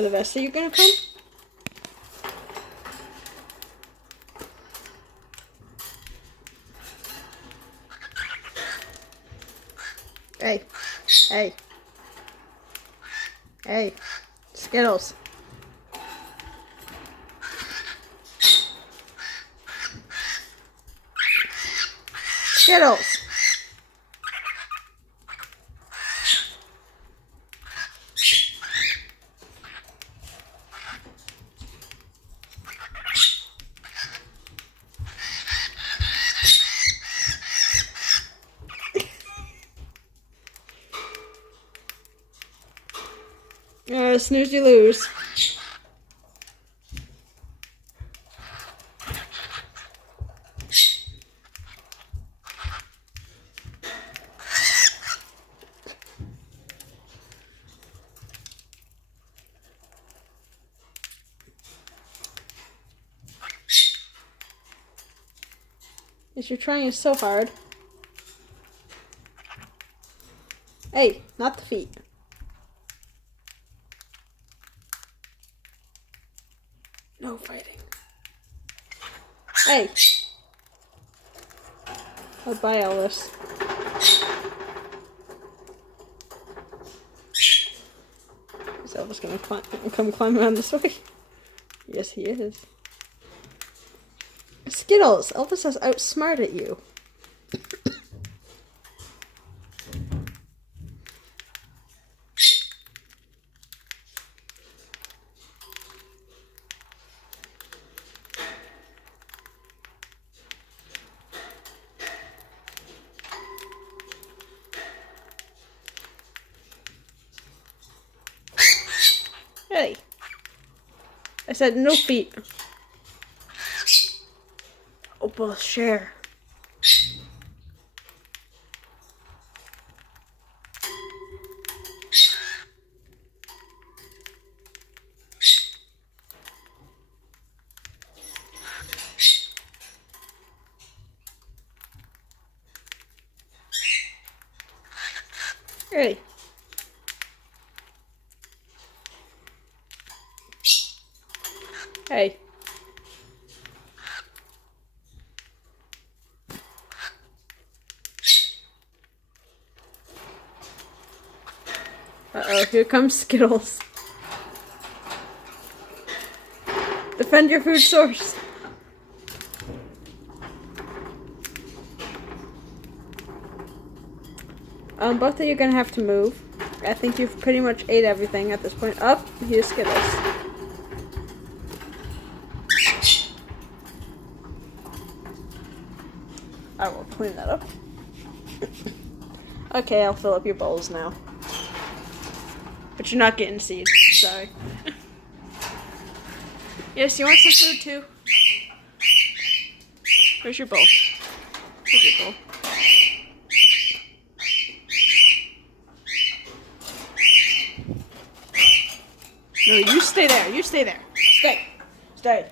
Are the rest of you gonna come? Hey. Hey. Hey. Skittles. Skittles. Snooze you lose. Yes, you're trying so hard. Hey, not the feet. No fighting. Hey. Bye, Elvis. Is Elvis gonna come climb around this way? Yes, he is. Skittles! Elvis has outsmarted you. Hey. I said no feet. Oh, both share. Hey. Hey. Uh-oh, here comes Skittles. Defend your food source. Both of you are gonna have to move. I think you've pretty much ate everything at this point. Up, here's Skittles. I will clean that up. Okay, I'll fill up your bowls now. But you're not getting seeds, sorry. Yes, you want some food too? Where's your bowl? Where's your bowl? No, you stay there. You stay there. Stay. Stay.